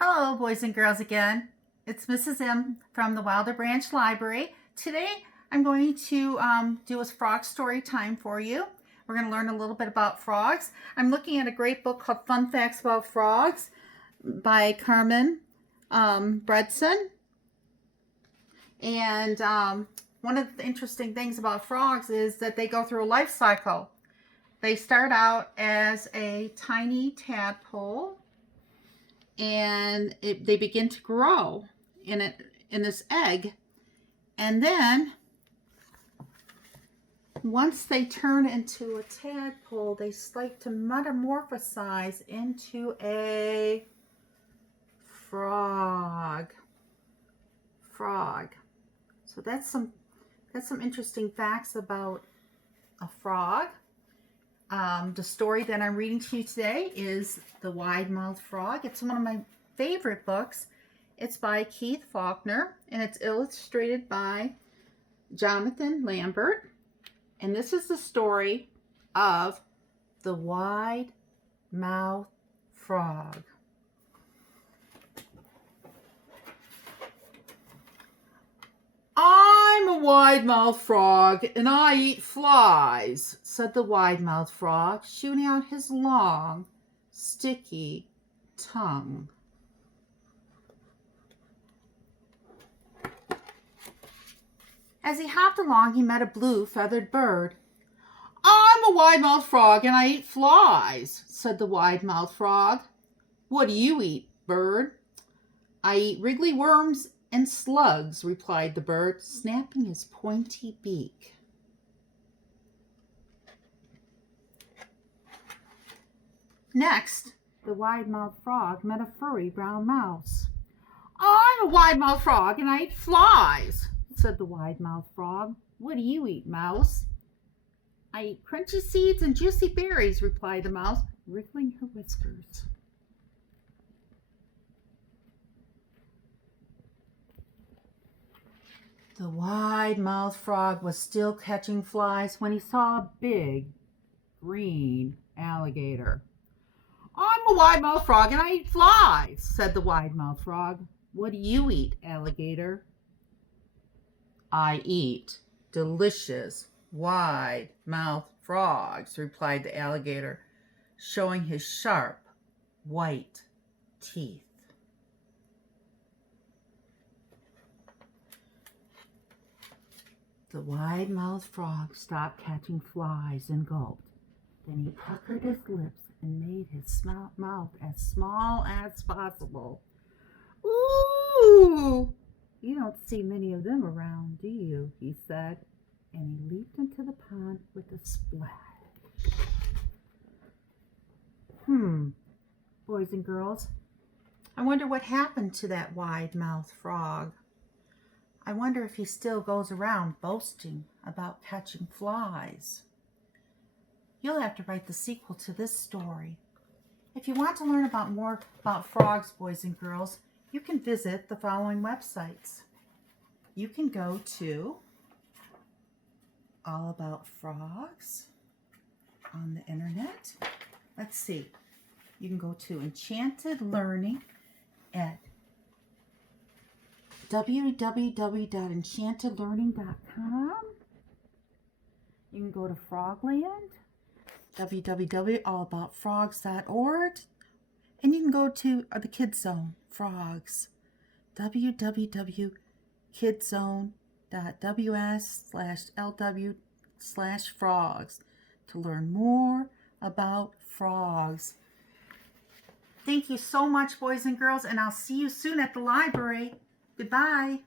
Hello, boys and girls again. It's Mrs. M from the Wilder Branch Library. Today, I'm going to do a frog story time for you. We're going to learn a little bit about frogs. I'm looking at a great book called Fun Facts About Frogs by Carmen Bredson. And one of the interesting things about frogs is that they go through a life cycle. They start out as a tiny tadpole, and they begin to grow in this egg, and then once they turn into a tadpole, they start to metamorphosize into a frog. So that's some interesting facts about a frog. The story that I'm reading to you today is The Wide-Mouthed Frog. It's one of my favorite books. It's by Keith Faulkner, and it's illustrated by Jonathan Lambert. And this is the story of The Wide-Mouthed Frog. "I'm a wide-mouthed frog, and I eat flies," said the wide-mouthed frog, shooting out his long, sticky tongue. As he hopped along, he met a blue feathered bird. "I'm a wide-mouthed frog, and I eat flies," said the wide-mouthed frog. "What do you eat, bird?" "I eat wriggly worms and slugs," replied the bird, snapping his pointy beak. Next, the wide-mouthed frog met a furry brown mouse. "I'm a wide-mouthed frog, and I eat flies," said the wide-mouthed frog. "What do you eat, mouse?" "I eat crunchy seeds and juicy berries," replied the mouse, wriggling her whiskers. The wide-mouthed frog was still catching flies when he saw a big green alligator. "I'm a wide-mouthed frog, and I eat flies," said the wide-mouthed frog. "What do you eat, alligator?" "I eat delicious wide-mouthed frogs," replied the alligator, showing his sharp white teeth. The wide-mouthed frog stopped catching flies and gulped. Then he puckered his lips and made his mouth as small as possible. "Ooh! You don't see many of them around, do you?" he said, and he leaped into the pond with a splash. Boys and girls, I wonder what happened to that wide-mouthed frog. I wonder if he still goes around boasting about catching flies. You'll have to write the sequel to this story. If you want to learn more about frogs, boys and girls, you can visit the following websites. You can go to All About Frogs on the internet. Let's see. You can go to Enchanted Learning at www.enchantedlearning.com. You can go to Frogland, www.allaboutfrogs.org, and you can go to the Kids Zone, Frogs, www.kidszone.ws/lw/frogs to learn more about frogs. Thank you so much, boys and girls, and I'll see you soon at the library. Goodbye.